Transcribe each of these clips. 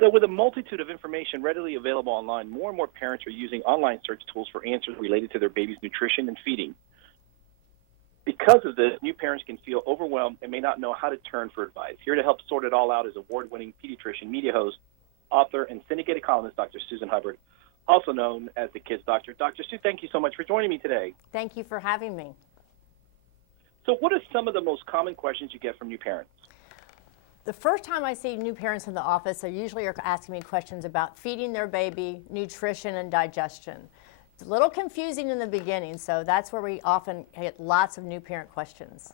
So, with a multitude of information readily available online, more and more parents are using online search tools for answers related to their baby's nutrition and feeding. Because of this, new parents can feel overwhelmed and may not know how to turn for advice. Here to help sort it all out is award-winning pediatrician, media host, author, and syndicated columnist Dr. Susan Hubbard, also known as the Kids Doctor. Dr. Sue, thank you so much for joining me today. Thank you for having me. So what are some of the most common questions you get from new parents? The first time I see new parents in the office, they usually are asking me questions about feeding their baby, nutrition, and digestion. It's a little confusing in the beginning, so that's where we often get lots of new parent questions.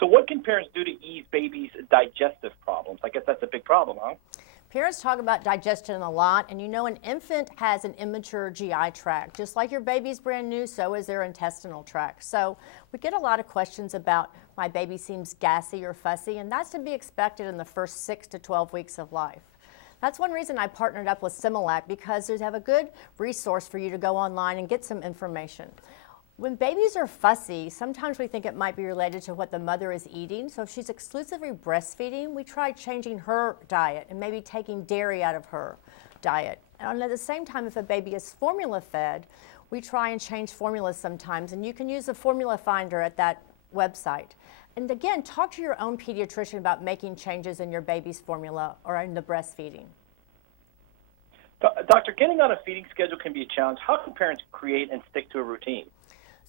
So what can parents do to ease babies' digestive problems? I guess that's a big problem, huh? Parents talk about digestion a lot, and you know an infant has an immature GI tract. Just like your baby's brand new, so is their intestinal tract. So we get a lot of questions about my baby seems gassy or fussy, and that's to be expected in the first 6 to 12 weeks of life. That's one reason I partnered up with Similac, because they have a good resource for you to go online and get some information. When babies are fussy, sometimes we think it might be related to what the mother is eating. So if she's exclusively breastfeeding, we try changing her diet and maybe taking dairy out of her diet. And at the same time, if a baby is formula fed, we try and change formulas sometimes. And you can use the formula finder at that website. And again, talk to your own pediatrician about making changes in your baby's formula or in the breastfeeding. Doctor, getting on a feeding schedule can be a challenge. How can parents create and stick to a routine?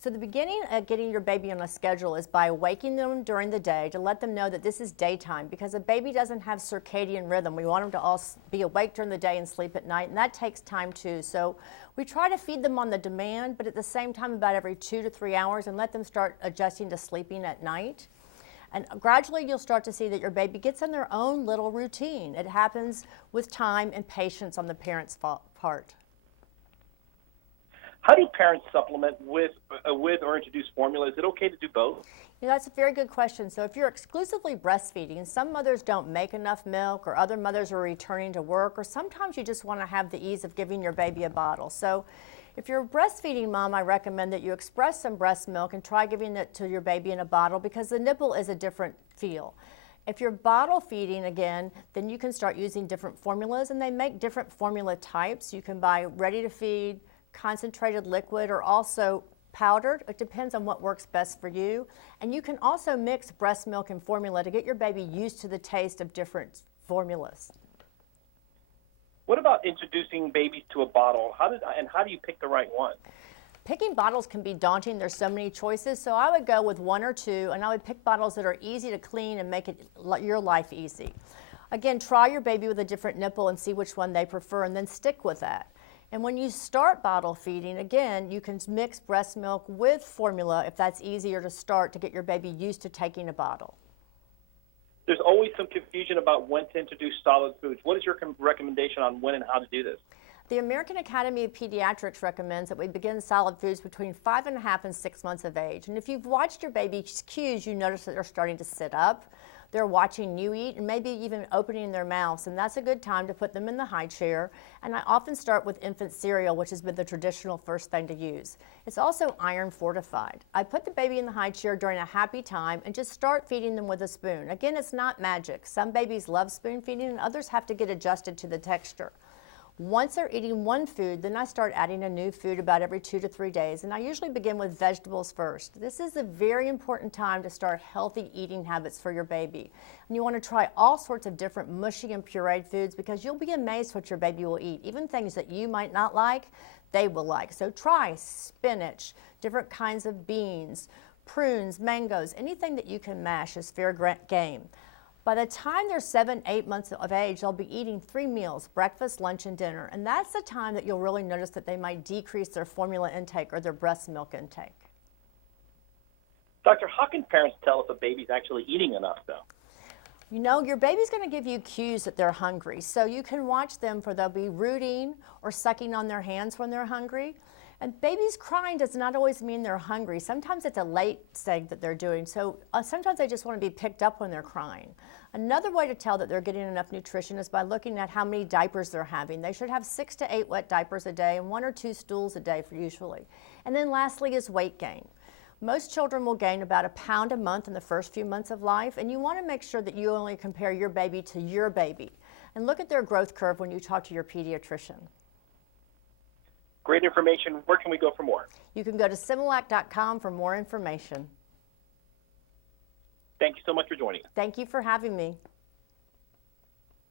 So the beginning of getting your baby on a schedule is by waking them during the day to let them know that this is daytime, because a baby doesn't have circadian rhythm. We want them to all be awake during the day and sleep at night, and that takes time too. So we try to feed them on the demand, but at the same time about every 2 to 3 hours, and let them start adjusting to sleeping at night. And gradually you'll start to see that your baby gets in their own little routine. It happens with time and patience on the parent's part. How do parents supplement with or introduce formula? Is it okay to do both? You know, that's a very good question. So if you're exclusively breastfeeding, some mothers don't make enough milk, or other mothers are returning to work, or sometimes you just want to have the ease of giving your baby a bottle. So if you're a breastfeeding mom, I recommend that you express some breast milk and try giving it to your baby in a bottle, because the nipple is a different feel. If you're bottle feeding again, then you can start using different formulas, and they make different formula types. You can buy ready to feed, concentrated liquid, or also powdered. It depends on what works best for you. And you can also mix breast milk and formula to get your baby used to the taste of different formulas. What about introducing babies to a bottle? How do you pick the right one? Picking bottles can be daunting. There's so many choices. So I would go with 1 or 2, and I would pick bottles that are easy to clean and make your life easy. Again, try your baby with a different nipple and see which one they prefer, and then stick with that. And when you start bottle feeding, again, you can mix breast milk with formula if that's easier to start to get your baby used to taking a bottle. There's always some confusion about when to introduce solid foods. What is your recommendation on when and how to do this? The American Academy of Pediatrics recommends that we begin solid foods between 5.5 and 6 months of age. And if you've watched your baby's cues, you notice that they're starting to sit up. They're watching you eat and maybe even opening their mouths, and that's a good time to put them in the high chair. And I often start with infant cereal, which has been the traditional first thing to use. It's also iron fortified. I put the baby in the high chair during a happy time and just start feeding them with a spoon. Again, it's not magic. Some babies love spoon feeding and others have to get adjusted to the texture. Once they're eating one food, then I start adding a new food about every 2 to 3 days, and I usually begin with vegetables first. This is a very important time to start healthy eating habits for your baby. And you want to try all sorts of different mushy and pureed foods, because you'll be amazed what your baby will eat. Even things that you might not like, they will like. So try spinach, different kinds of beans, prunes, mangoes, anything that you can mash is fair game. By the time they're 7, 8 months of age, they'll be eating 3 meals, breakfast, lunch, and dinner. And that's the time that you'll really notice that they might decrease their formula intake or their breast milk intake. Doctor, how can parents tell if a baby's actually eating enough, though? You know, your baby's going to give you cues that they're hungry. So you can watch them for they'll be rooting or sucking on their hands when they're hungry. And babies crying does not always mean they're hungry. Sometimes it's a late stage that they're doing. So sometimes they just want to be picked up when they're crying. Another way to tell that they're getting enough nutrition is by looking at how many diapers they're having. They should have 6 to 8 wet diapers a day and 1 or 2 stools a day usually. And then lastly is weight gain. Most children will gain about a pound a month in the first few months of life, and you want to make sure that you only compare your baby to your baby. and look at their growth curve when you talk to your pediatrician. Great information. Where can we go for more? You can go to Similac.com for more information. Thank you so much for joining us. Thank you for having me.